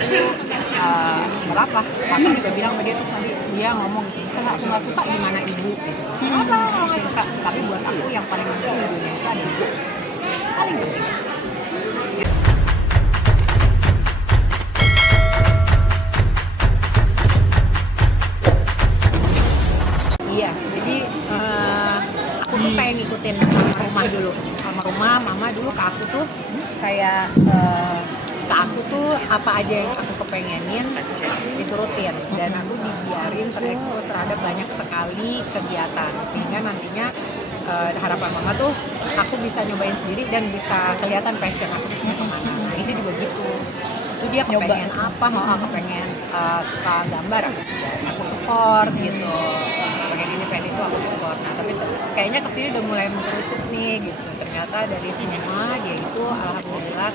aku nggak apa-apa. Aku juga bilang sama dia, terus nanti dia ngomong misalnya aku nggak suka gimana ibu gitu. Nggak apa kalau nggak suka, tapi buat aku yang paling penting di dunia itu ada ibu, paling penting. Iya, jadi aku tuh kayak ngikutin rumah dulu, sama rumah mama dulu ke aku tuh kayak ke aku tuh apa aja yang aku kepengenin diturutin, dan aku dibiarin terekspos terhadap banyak sekali kegiatan, sehingga nantinya harapan mama tuh aku bisa nyobain sendiri dan bisa kelihatan passion aku kemana. Nah, ini juga gitu. Itu dia kepengen apa, kepengen suka gambar, aku support gitu. Pengen ini pengen itu aku support. Nah, tapi kayaknya kesini udah mulai mengerucut nih gitu. Ternyata dari semua dia itu alhamdulillah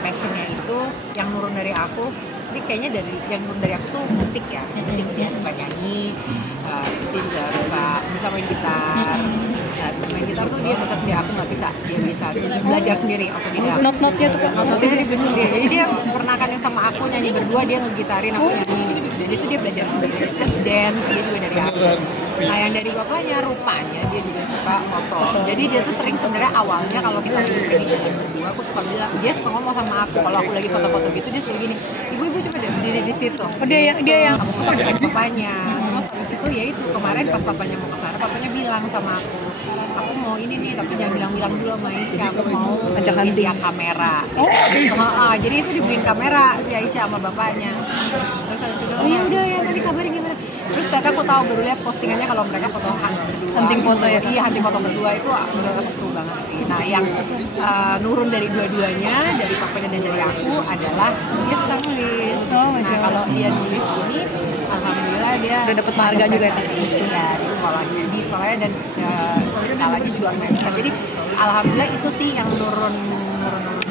passionnya itu yang nurun dari aku. Ini kayaknya dari yang nurun dari aku tuh musik ya. Musik, dia suka nyanyi, terus dia juga suka bisa main gitar. Main gitar tuh dia bisa sendiri, aku nggak bisa. Dia bisa belajar sendiri, otodidak. Not-notnya tuh Not-notnya dia bisa sendiri. Jadi dia pernah kan sama aku nyanyi berdua, dia ngegitarin, aku nyanyi gitu. Jadi itu dia belajar sendiri. Terus dance dia juga dari aku. Nah, yang dari bapaknya rupanya dia juga suka foto. Jadi dia tuh sering sebenarnya awalnya kalau kita syuting itu berdua, aku suka bilang, dia suka ngomong sama aku kalau aku lagi foto-foto gitu, dia suka gini, ibu-ibu coba berdiri di situ. Oh, dia yang aku sama papanya. Terus habis itu ya itu kemarin pas papanya mau ke sana, papanya bilang sama aku mau ini nih, tapi jangan bilang-bilang dulu sama Aisyah, aku mau ajak hunting dia kamera. Jadi itu dibeliin kamera si Aisyah sama bapaknya. Terus habis itu, oh ya udah ya tadi kabarin gimana. Terus ternyata aku tahu baru lihat postingannya kalau mereka foto berdua. Hunting foto ya? Iya, hunting foto berdua itu menurut aku seru banget sih. Nah, yang nurun dari dua-duanya, dari papanya dan dari aku adalah dia suka nulis. Nah, kalau dia nulis ini, alhamdulillah dia udah dapat penghargaan juga ya? Iya, di sekolahnya dan skalanya juga organik. Jadi alhamdulillah itu sih yang nurun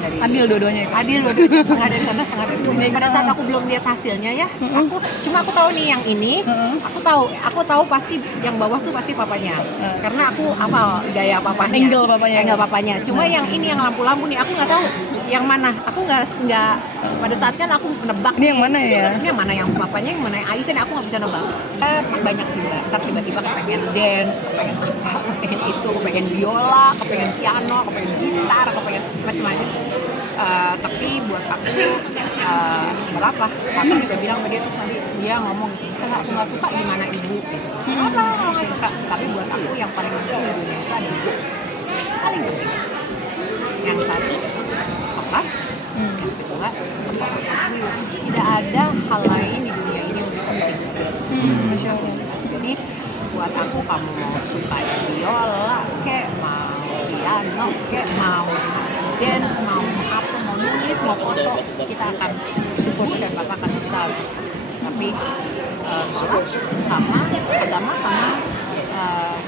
dari adil dua-duanya. Adil dua-duanya, setengah dari sana setengah dari sini. Pada saat aku belum lihat hasilnya ya, aku tahu nih yang ini, aku tahu pasti yang bawah tuh pasti papanya, karena aku hafal gaya papanya, angle papanya. Cuma yang ini yang lampu-lampu nih, aku nggak tahu yang mana. Aku nggak pada saat kan aku menebak ini yang mana ya? Ini yang mana yang papanya, yang mana yang Aisyah, aku nggak bisa nebak. Banyak sih mbak. Ntar tiba-tiba kepengen dance, kepengen apa, kepengen itu, kepengen biola, kepengen piano, kepengen gitar, kepengen macam-macam. Tapi buat aku nggak apa. Aku juga bilang sama dia, terus nanti dia ngomong misalnya aku nggak suka gimana ibu gitu. Nggak apa kalau nggak suka, tapi buat aku yang paling penting di dunia itu ada ibu, paling penting. Yang satu sholat, yang kedua sekolah. Tidak ada hal lain di dunia ini yang lebih penting. Masya Allah. Jadi buat aku, kamu mau suka biola, kayak mau piano, kayak mau dance, mau apa, mau nulis, mau foto, kita akan support dan Bapak akan kita harus support. Tapi sholat sama agama sama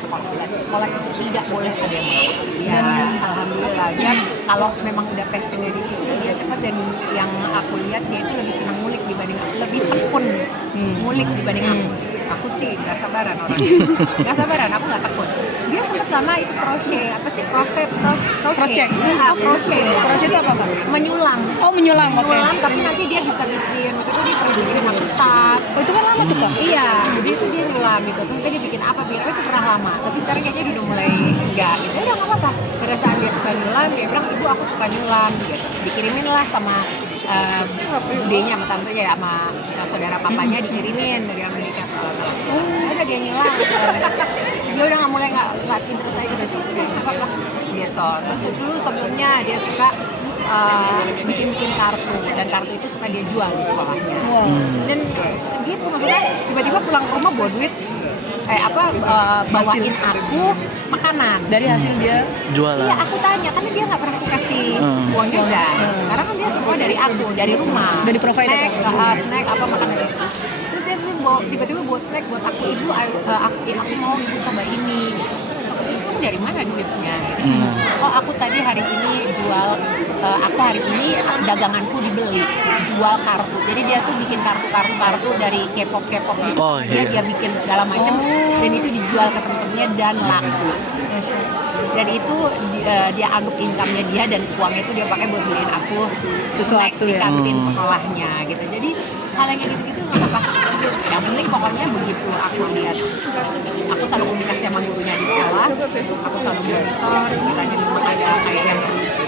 sekolah, dan sekolah itu tidak boleh ada yang menolak. Ya alhamdulillah dia kalau memang udah passionnya di situ dia cepat, dan yang aku lihat dia itu lebih senang ngulik dibanding aku, lebih tekun ngulik dibanding aku. Aku sih nggak sabaran orang, nggak sabaran, aku nggak tekun. Dia sempat sama itu crochet, apa sih crochet itu apa Kak? Menyulam. Oh, menyulam, oke. Tapi nanti dia bisa bikin, waktu itu dia pernah bikin aku tas. Oh, itu kan lama tuh Kak? Iya, jadi itu dia nyulam gitu. Terus dia bikin apa itu pernah lama, tapi sekarang kayaknya dia udah mulai enggak gitu. Udah nggak apa-apa. Pada saat dia suka nyulam, dia bilang ibu aku suka nyulam gitu. Dikirimin lah sama budenya sama tantenya, sama saudara papanya, dikirimin dari Amerika. Udah dia nyulam, dia udah mulai nggak interest lagi ke situ, udah nggak apa-apa gitu. Terus dulu sebelumnya dia suka bikin kartu, dan kartu itu suka dia jual di sekolahnya. Dan gitu, maksudnya tiba-tiba pulang ke rumah bawa duit bawain aku makanan dari hasil dia jualan. Iya, aku tanya, karena dia nggak pernah aku kasih uang jajan. Karena kan dia semua dari aku, dari rumah. Dari provider. Snack apa makanan. Terus dia tiba-tiba bawa snack buat aku, ibu aku mau ibu coba ini. Itu dari mana duitnya? Oh, aku tadi hari ini jual, aku hari ini daganganku dibeli, jual kartu. Jadi dia tuh bikin kartu dari K-pop gitu. Oh, iya. Dia bikin segala macam dan itu dijual ke temen-temennya dan laku. dan itu dia anggap income-nya dia dan uangnya itu dia pakai buat beliin aku Sesuatu snack di ya. kantin sekolahnya gitu. Jadi hal yang kayak gitu-gitu nggak apa-apa. Yang penting pokoknya begitu aku lihat, aku selalu komunikasi sama gurunya di sekolah, aku selalu monitor sekiranya memang ada kayak yang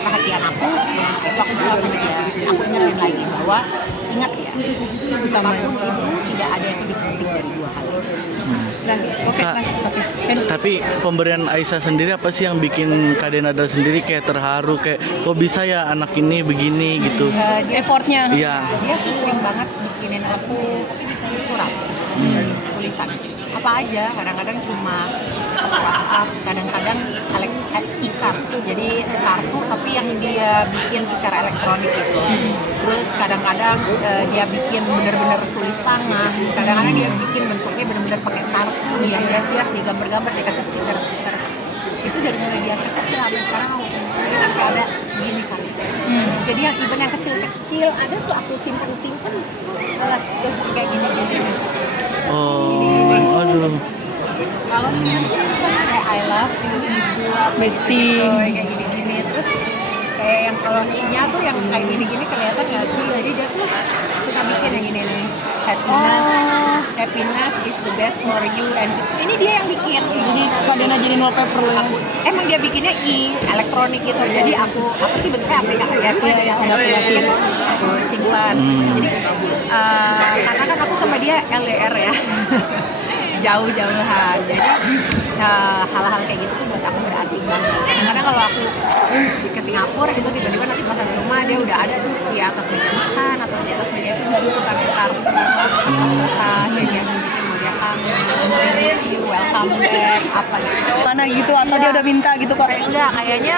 perhatian aku, itu aku bilang sama dia, aku ingetin lagi bahwa ingat ya, apapun itu tidak ada yang lebih penting dari dua hal. Nah, oke, Kak, Mas. Oke. Tapi pemberian Aisyah sendiri apa sih yang bikin Kak Denada sendiri kayak terharu, kayak kok bisa ya anak ini begini gitu? Dia Effortnya. Iya. dia tuh sering banget bikinin aku surat, tulisan apa aja, kadang-kadang cuma WhatsApp, kadang-kadang e-kartu, jadi kartu tapi yang dia bikin secara elektronik gitu. Terus kadang-kadang dia bikin bener-bener tulis tangan, kadang-kadang dia bikin bentuknya bener-bener pakai kartu, dia hias-hias, dia gambar-gambar, dia kasih stiker-stiker. Itu dari mulai dia kecil sampai sekarang sampai ada segini kan. Jadi yang even yang kecil-kecil ada tuh aku simpen kayak gini-gini. Oh, aduh. Kalau kayak I love you, Besti. kayak gini-gini. Terus kayak yang kalau I-nya tuh yang kayak gini-gini kelihatan nggak sih? Jadi dia tuh suka bikin yang gini nih. Happiness is the best for you and ini dia yang bikin. Jadi Kak Dena jadi wallpaper lo. Emang dia bikinnya elektronik gitu. Jadi aku sih bentuknya aplikasi ya, Iya, ada aplikasi. aku simpan. Jadi karena kan aku sama dia LDR ya. Jauh-jauhan. Jadi hal-hal kayak gitu tuh buat aku berarti banget. Kadang-kadang kalau aku ke Singapura itu tiba-tiba nanti pas sampai rumah dia udah ada tuh di atas meja makan atau di atas meja itu tukar-tukar tas yang dia nunjukin mau dia kangen, I miss you, welcome back, apa gitu. Mana gitu atau dia udah minta gitu kok? Enggak, kayaknya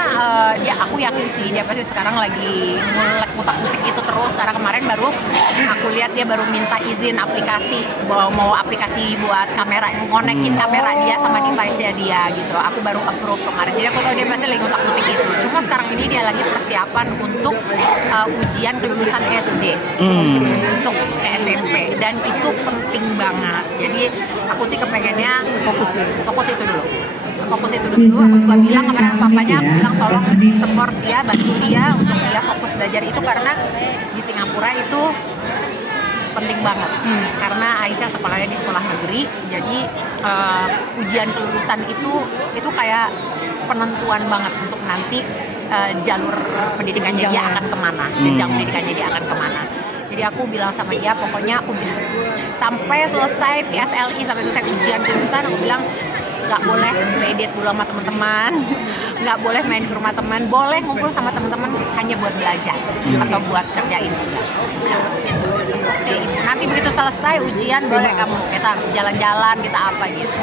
aku yakin sih dia pasti sekarang lagi ngulek mutak-mutik itu terus. Karena kemarin baru aku lihat dia baru minta izin aplikasi, mau aplikasi buat kamera, ngonekin kamera dia sama device-nya dia gitu. Aku baru approve kemarin. Jadi aku tahu dia pasti lagi mutak-mutik itu. Cuma sekarang ini dia lagi persiapan untuk ujian kelulusan SD untuk ke SMP dan itu penting banget. Jadi aku sih kepengennya fokus itu dulu. Aku juga bilang kemarin papanya, aku bilang tolong support dia, bantu dia untuk dia fokus belajar itu karena di Singapura itu penting banget. Karena Aisyah sekolahnya di sekolah negeri, jadi ujian kelulusan itu kayak penentuan banget untuk nanti jalur pendidikannya dia akan kemana, jenjang pendidikannya dia akan kemana. Jadi aku bilang sama dia, pokoknya udah sampai selesai PSLI, sampai selesai ujian kelulusan, aku bilang nggak boleh playdate dulu sama teman-teman, nggak boleh main ke rumah teman, boleh ngumpul sama teman-teman hanya buat belajar atau buat kerjain tugas. Nanti begitu selesai ujian boleh kamu kita jalan-jalan, kita apa gitu.